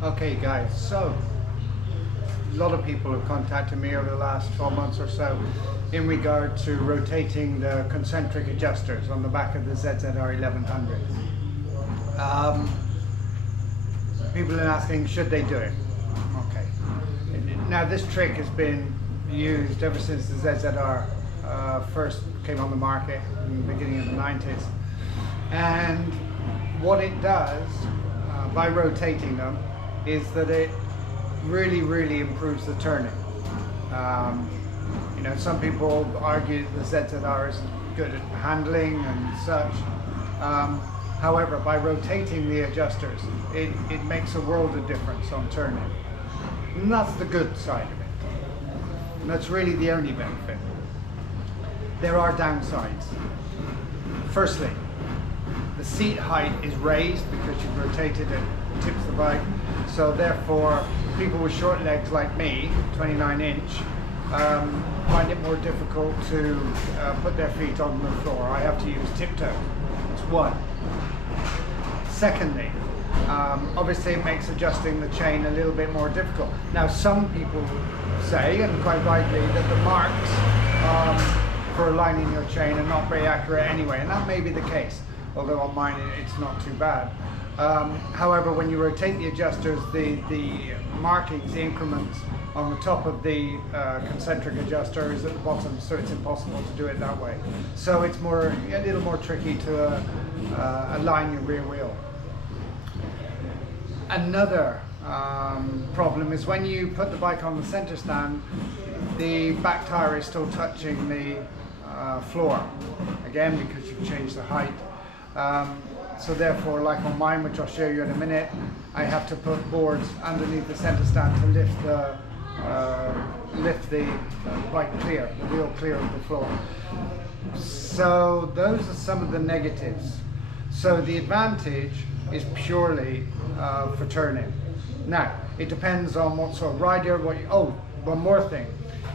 Okay guys, so a lot of people have contacted me over the last 12 months or so in regard to rotating the concentric adjusters on the back of the ZZR 1100. People are asking, should they do it? Okay. Now this trick has been used ever since the ZZR first came on the market in the beginning of the 90s. And what it does by rotating them is that it really improves the turning. You know, some people argue the ZZR isn't good at handling and such. However, by rotating the adjusters, it makes a world of difference on turning. And that's the good side of it. And that's really the only benefit. There are downsides. Firstly, the seat height is raised because you've rotated it, tips the bike. So therefore, people with short legs like me, 29-inch, find it more difficult to put their feet on the floor. I have to use tiptoe. That's one. Secondly, obviously it makes adjusting the chain a little bit more difficult. Now some people say, and quite rightly, that the marks for aligning your chain are not very accurate anyway, and that may be the case, although on mine it's not too bad. However, when you rotate the adjusters, the markings, the increments on the top of the concentric adjuster is at the bottom, so it's impossible to do it that way. So it's a little more tricky to align your rear wheel. Another problem is when you put the bike on the center stand, the back tire is still touching the floor, again because you've changed the height. So therefore, like on mine, which I'll show you in a minute, I have to put boards underneath the center stand to lift the bike clear, the wheel clear of the floor. So those are some of the negatives. So the advantage is purely for turning. Now, it depends on what sort of rider, one more thing,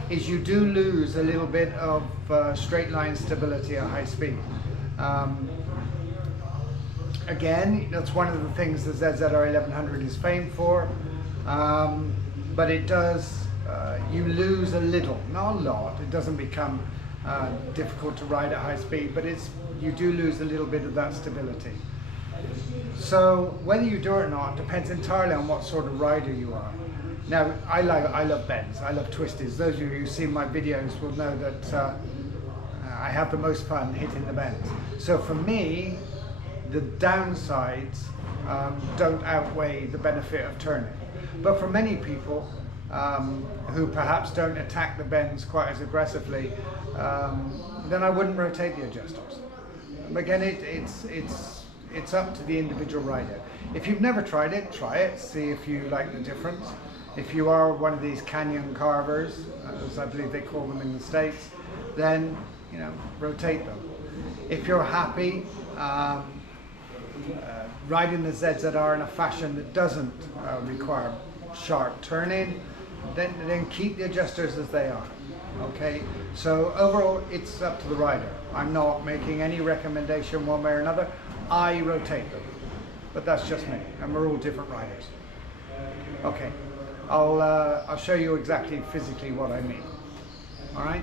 is you do lose a little bit of straight line stability at high speed. Again, that's one of the things the ZZR 1100 is famed for, but it does, you lose a little, not a lot. It doesn't become difficult to ride at high speed, but you do lose a little bit of that stability. So whether you do it or not depends entirely on what sort of rider you are. Now, I love bends, I love twisties. Those of you who've seen my videos will know that I have the most fun hitting the bends. So for me, the downsides don't outweigh the benefit of turning. But for many people who perhaps don't attack the bends quite as aggressively, then I wouldn't rotate the adjusters. Again, it's up to the individual rider. If you've never tried it, try it, see if you like the difference. If you are one of these canyon carvers, as I believe they call them in the States, then rotate them. If you're happy riding the ZZR in a fashion that doesn't require sharp turning, then keep the adjusters as they are. Okay, so overall it's up to the rider. I'm not making any recommendation one way or another. I rotate them, but that's just me, and we're all different riders. Okay, I'll show you exactly physically what I mean. All right.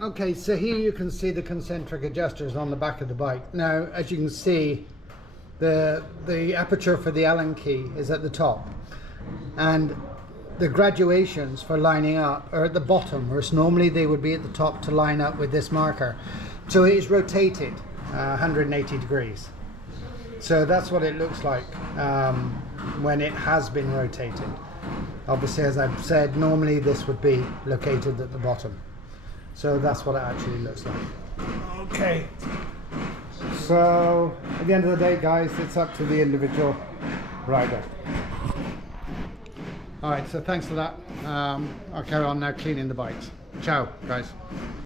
Okay, so here you can see the concentric adjusters on the back of the bike. Now, as you can see, the aperture for the Allen key is at the top, and the graduations for lining up are at the bottom, whereas normally they would be at the top to line up with this marker. So it is rotated 180 degrees. So that's what it looks like when it has been rotated. Obviously, as I've said, normally this would be located at the bottom. So that's what it actually looks like. Okay, so at the end of the day, guys, it's up to the individual rider. All right, so thanks for that. I'll carry on now cleaning the bikes. Ciao, guys.